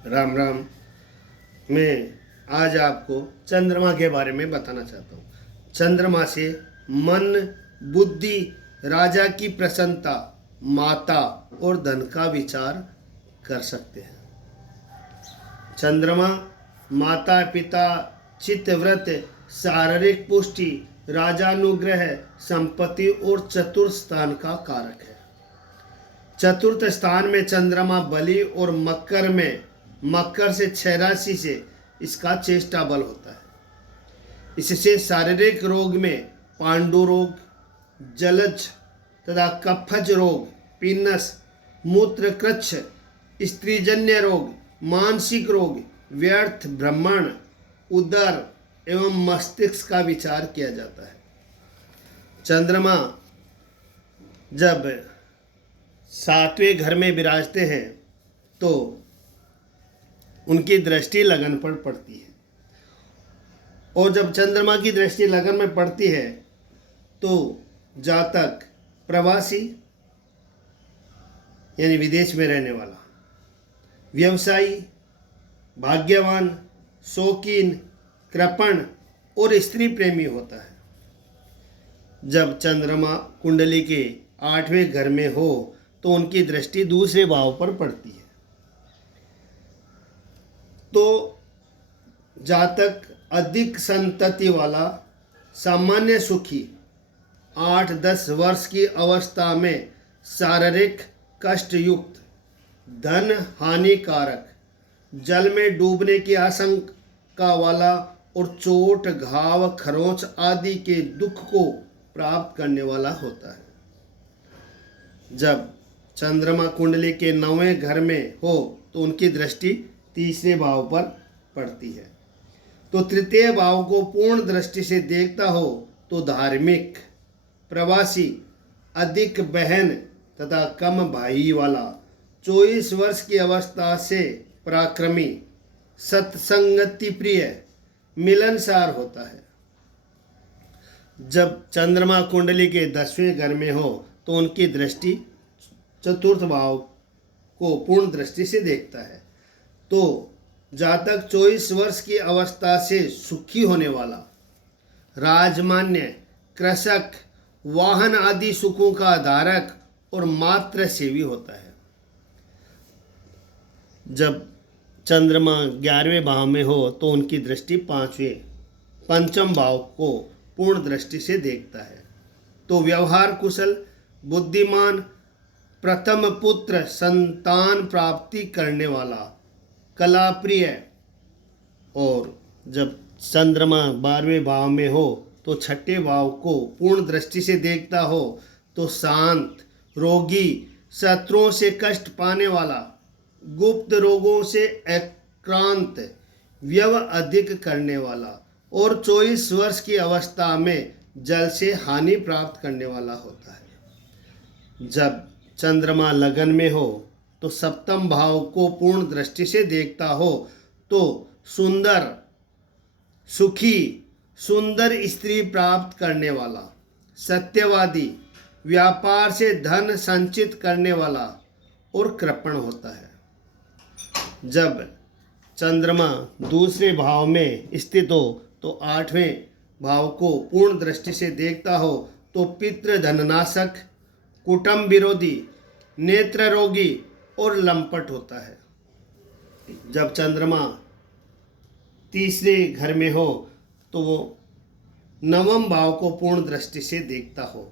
राम राम। मैं आज आपको चंद्रमा के बारे में बताना चाहता हूँ। चंद्रमा से मन, बुद्धि, राजा की प्रसन्नता, माता और धन का विचार कर सकते हैं। चंद्रमा माता पिता, चित्तव्रत, शारीरिक पुष्टि, राजानुग्रह, संपत्ति और चतुर्थ स्थान का कारक है। चतुर्थ स्थान में चंद्रमा बलि और मकर से 6 राशि से इसका चेष्टा बल होता है। इससे शारीरिक रोग में पांडु रोग, जलज तथा कफज रोग, पिन्नस, मूत्रकृच्छ, स्त्रीजन्य रोग, मानसिक रोग, व्यर्थ भ्रमण, उदर एवं मस्तिष्क का विचार किया जाता है। चंद्रमा जब 7वें घर में विराजते हैं तो उनकी दृष्टि लगन पर पड़ती है, और जब चंद्रमा की दृष्टि लगन में पड़ती है तो जातक प्रवासी यानी विदेश में रहने वाला, व्यवसायी, भाग्यवान, शौकीन, कृपण और स्त्री प्रेमी होता है। जब चंद्रमा कुंडली के 8वें घर में हो तो उनकी दृष्टि दूसरे भाव पर पड़ती है, तो जातक अधिक संतति वाला, सामान्य सुखी, 8-10 वर्ष की अवस्था में शारीरिक कष्ट युक्त, धन हानिकारक, जल में डूबने की आशंका वाला और चोट, घाव, खरोंच आदि के दुख को प्राप्त करने वाला होता है। जब चंद्रमा कुंडली के 9वें घर में हो तो उनकी दृष्टि तीसरे भाव पर पड़ती है। तो तृतीय भाव को पूर्ण दृष्टि से देखता हो तो धार्मिक, प्रवासी, अधिक बहन तथा कम भाई वाला, 24 वर्ष की अवस्था से पराक्रमी, सत्संगति प्रिय, मिलनसार होता है। जब चंद्रमा कुंडली के 10वें घर में हो तो उनकी दृष्टि चतुर्थ भाव को पूर्ण दृष्टि से देखता है। तो जातक 24 वर्ष की अवस्था से सुखी होने वाला, राजमान्य, कृषक, वाहन आदि सुखों का धारक और मात्र सेवी होता है। जब चंद्रमा 11वें भाव में हो तो उनकी दृष्टि पंचम भाव को पूर्ण दृष्टि से देखता है। तो व्यवहार कुशल, बुद्धिमान, प्रथम पुत्र, संतान प्राप्ति करने वाला, कला प्रिय, और जब चंद्रमा 12वें भाव में हो तो 6ठे भाव को पूर्ण दृष्टि से देखता हो तो शांत, रोगी, शत्रुओं से कष्ट पाने वाला, गुप्त रोगों से आक्रांत, व्यय अधिक करने वाला और 24 वर्ष की अवस्था में जल से हानि प्राप्त करने वाला होता है। जब चंद्रमा लगन में हो तो सप्तम भाव को पूर्ण दृष्टि से देखता हो तो सुंदर, सुखी, सुंदर स्त्री प्राप्त करने वाला, सत्यवादी, व्यापार से धन संचित करने वाला और कृपण होता है। जब चंद्रमा दूसरे भाव में स्थित हो तो 8वें भाव को पूर्ण दृष्टि से देखता हो तो पितृ धननाशक, कुटुंब विरोधी, नेत्र रोगी और लंपट होता है। जब चंद्रमा तीसरे घर में हो तो वो 9वें भाव को पूर्ण दृष्टि से देखता हो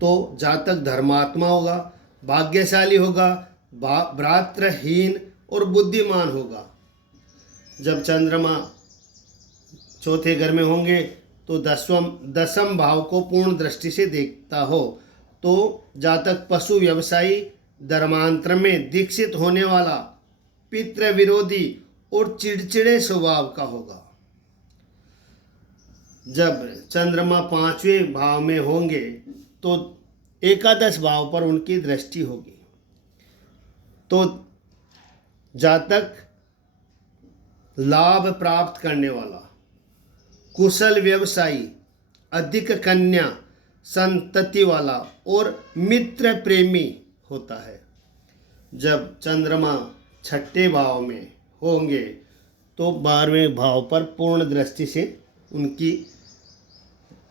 तो जातक धर्मात्मा होगा, भाग्यशाली होगा, भ्रातृहीन और बुद्धिमान होगा। जब चंद्रमा चौथे घर में होंगे तो दसम भाव को पूर्ण दृष्टि से देखता हो तो जातक पशु व्यवसायी, धर्मांतर में दीक्षित होने वाला, पितृ विरोधी और चिड़चिड़े स्वभाव का होगा। जब चंद्रमा 5वें भाव में होंगे तो एकादश भाव पर उनकी दृष्टि होगी तो जातक लाभ प्राप्त करने वाला, कुशल व्यवसायी, अधिक कन्या संतति वाला और मित्र प्रेमी होता है। जब चंद्रमा 6ठे भाव में होंगे तो 12वें भाव पर पूर्ण दृष्टि से उनकी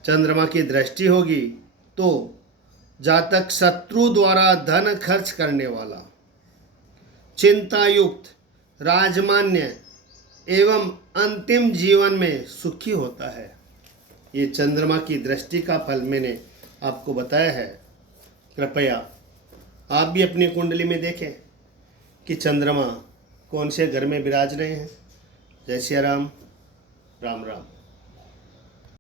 चंद्रमा की दृष्टि होगी तो जातक शत्रु द्वारा धन खर्च करने वाला, चिंतायुक्त, राजमान्य एवं अंतिम जीवन में सुखी होता है। ये चंद्रमा की दृष्टि का फल मैंने आपको बताया है। कृपया आप भी अपनी कुंडली में देखें कि चंद्रमा कौन से घर में विराज रहे हैं। जय सिया राम, राम राम।